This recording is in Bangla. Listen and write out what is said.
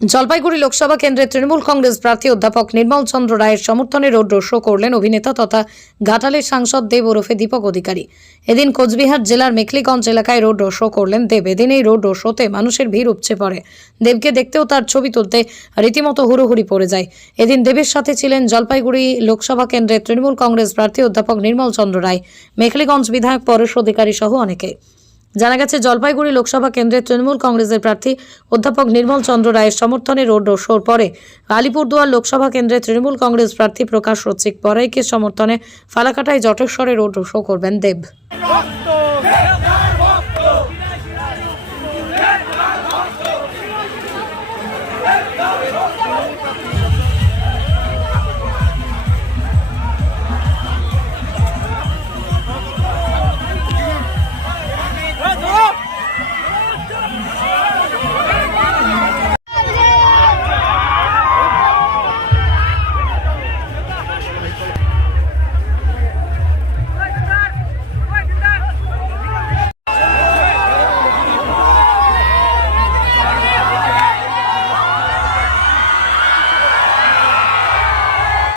জলপাইগুড়ি লোকসভা কেন্দ্রে তৃণমূল কংগ্রেস প্রার্থী অধ্যাপক নির্মল চন্দ্র রায়ের সমর্থনে রোড শো করলেন অভিনেতা তথা ঘাটালের সাংসদ দেব ওরফে দীপক অধিকারী। এদিন কোচবিহার জেলার মেখলিগঞ্জ এলাকায় রোড শো করলেন দেব। এদিন এই রোড শোতে মানুষের ভিড় উপচে পড়ে। দেবকে দেখতেও তার ছবি তুলতে রীতিমতো হুড়োহুড়ি পড়ে যায়। এদিন দেবের সাথে ছিলেন জলপাইগুড়ি লোকসভা কেন্দ্রের তৃণমূল কংগ্রেস প্রার্থী অধ্যাপক নির্মল চন্দ্র রায়। মেখলিগঞ্জ বিধায়ক পরেশ অধিকারী সহ অনেকে। জানা গেছে, জলপাইগুড়ি লোকসভা কেন্দ্রের তৃণমূল কংগ্রেসের প্রার্থী অধ্যাপক নির্মল চন্দ্র রায়ের সমর্থনে রোড শোর পরে আলিপুরদুয়ার লোকসভা কেন্দ্রের তৃণমূল কংগ্রেস প্রার্থী প্রকাশ রচিক পরাইকে সমর্থনে ফালাকাটায় জটেশ্বরে রোড শো করবেন দেব।